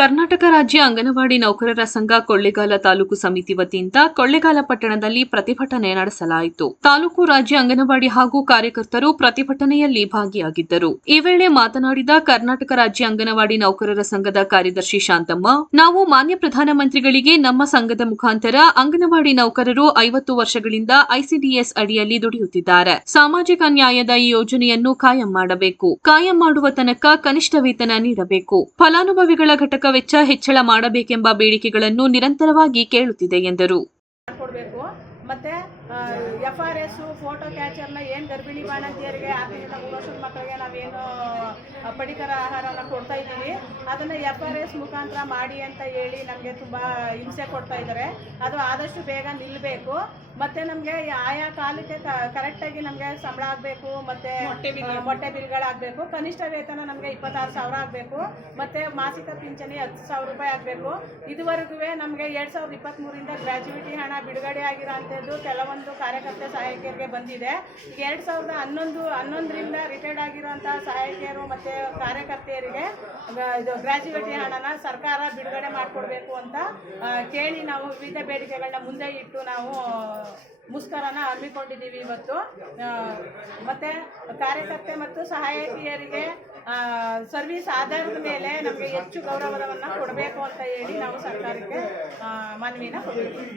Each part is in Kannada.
ಕರ್ನಾಟಕ ರಾಜ್ಯ ಅಂಗನವಾಡಿ ನೌಕರರ ಸಂಘ ಕೊಳ್ಳೇಗಾಲ ತಾಲೂಕು ಸಮಿತಿ ವತಿಯಿಂದ ಕೊಳ್ಳೇಗಾಲ ಪಟ್ಟಣದಲ್ಲಿ ಪ್ರತಿಭಟನೆ ನಡೆಸಲಾಯಿತು. ತಾಲೂಕು ರಾಜ್ಯ ಅಂಗನವಾಡಿ ಹಾಗೂ ಕಾರ್ಯಕರ್ತರು ಪ್ರತಿಭಟನೆಯಲ್ಲಿ ಭಾಗಿಯಾಗಿದ್ದರು. ಈ ವೇಳೆ ಮಾತನಾಡಿದ ಕರ್ನಾಟಕ ರಾಜ್ಯ ಅಂಗನವಾಡಿ ನೌಕರರ ಸಂಘದ ಕಾರ್ಯದರ್ಶಿ ಶಾಂತಮ್ಮ, ನಾವು ಮಾನ್ಯ ಪ್ರಧಾನಮಂತ್ರಿಗಳಿಗೆ ನಮ್ಮ ಸಂಘದ ಮುಖಾಂತರ ಅಂಗನವಾಡಿ ನೌಕರರು ಐವತ್ತು ವರ್ಷಗಳಿಂದ ಐಸಿಡಿಎಸ್ ಅಡಿಯಲ್ಲಿ ದುಡಿಯುತ್ತಿದ್ದಾರೆ. ಸಾಮಾಜಿಕ ನ್ಯಾಯದ ಈ ಯೋಜನೆಯನ್ನು ಕಾಯಂ ಮಾಡಬೇಕು. ಕಾಯಂ ಮಾಡುವ ತನಕ ಕನಿಷ್ಠ ವೇತನ ನೀಡಬೇಕು. ಫಲಾನುಭವಿಗಳ ಘಟಕ ವೆಚ್ಚ ಹೆಚ್ಚಳ ಮಾಡಬೇಕೆಂಬ ಬೇಡಿಕೆಗಳನ್ನು ನಿರಂತರವಾಗಿ ಕೇಳುತ್ತಿದೆ ಎಂದರು. ಎಫ್ ಆರ್ ಎಸ್ಸು ಫೋಟೋ ಕ್ಯಾಚರ್ನ ಏನು ಗರ್ಭಿಣಿ ಬಾಣಂತಿಯರಿಗೆ ಆರರಿಂದ ಮೂರು ವರ್ಷದ ಮಕ್ಕಳಿಗೆ ನಾವೇನು ಪಡಿತರ ಆಹಾರನ ಕೊಡ್ತಾ ಇದ್ದೀವಿ. ಅದನ್ನು ಎಫ್ ಆರ್ ಎಸ್ ಮುಖಾಂತರ ಮಾಡಿ ಅಂತ ಹೇಳಿ ನಮಗೆ ತುಂಬ ಹಿಂಸೆ ಕೊಡ್ತಾ ಇದ್ದಾರೆ ಅದು ಆದಷ್ಟು ಬೇಗ ನಿಲ್ಲಬೇಕು ಮತ್ತೆ ನಮಗೆ ಆಯಾ ಕಾಲಕ್ಕೆ ಕರೆಕ್ಟಾಗಿ ನಮಗೆ ಸಂಬಳ ಆಗಬೇಕು ಮತ್ತು ಮೊಟ್ಟೆ ಬಿಲ್ಗಳಾಗಬೇಕು ಕನಿಷ್ಠ ವೇತನ ನಮಗೆ ಇಪ್ಪತ್ತಾರು ಸಾವಿರ ಆಗಬೇಕು. ಮತ್ತೆ ಮಾಸಿಕ ಪಿಂಚಣಿ ಹತ್ತು ಸಾವಿರ ರೂಪಾಯಿ ಆಗಬೇಕು. ಇದುವರೆಗೂ ನಮಗೆ ಎರಡು ಸಾವಿರದ ಇಪ್ಪತ್ತ್ಮೂರಿಂದ ಗ್ರ್ಯಾಜುಯಿಟಿ ಹಣ ಬಿಡುಗಡೆ ಆಗಿರೋ ಅಂಥದ್ದು ಕೆಲವೊಂದು ಕಾರ್ಯಕರ್ತೆ ಸಹಾಯಕಿಯರಿಗೆ ಬಂದಿದೆ. ಈಗ ಎರಡು ಸಾವಿರದ ಹನ್ನೊಂದು, ಹನ್ನೊಂದರಿಂದ ರಿಟೈರ್ಡ್ ಆಗಿರೋಂಥ ಸಹಾಯಕಿಯರು ಮತ್ತು ಕಾರ್ಯಕರ್ತೆಯರಿಗೆ ಇದು ಗ್ರ್ಯಾಜುಯೇಟಿ ಹಣನ ಸರ್ಕಾರ ಬಿಡುಗಡೆ ಮಾಡಿಕೊಡ್ಬೇಕು ಅಂತ ಕೇಳಿ ನಾವು ವಿವಿಧ ಬೇಡಿಕೆಗಳನ್ನ ಮುಂದೆ ಇಟ್ಟು ನಾವು ಮುಷ್ಕರನ ಹಮ್ಮಿಕೊಂಡಿದ್ದೀವಿ ಇವತ್ತು. ಮತ್ತೆ ಕಾರ್ಯಕರ್ತೆ ಮತ್ತು ಸಹಾಯಕಿಯರಿಗೆ ಸರ್ವಿಸ್ ಆಧಾರದ ಮೇಲೆ ನಮಗೆ ಹೆಚ್ಚು ಗೌರವವನ್ನು ಕೊಡಬೇಕು ಅಂತ ಹೇಳಿ ನಾವು ಸರ್ಕಾರಕ್ಕೆ ಮನವಿನ ಕೊಟ್ಟಿದ್ದೀವಿ.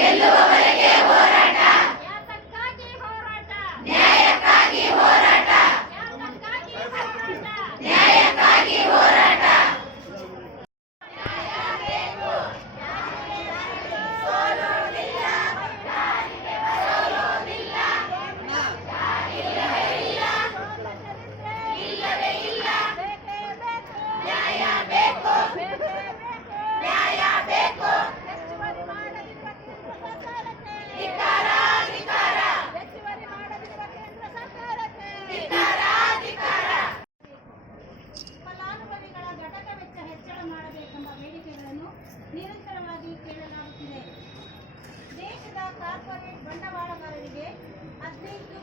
ಹೋರಾಟ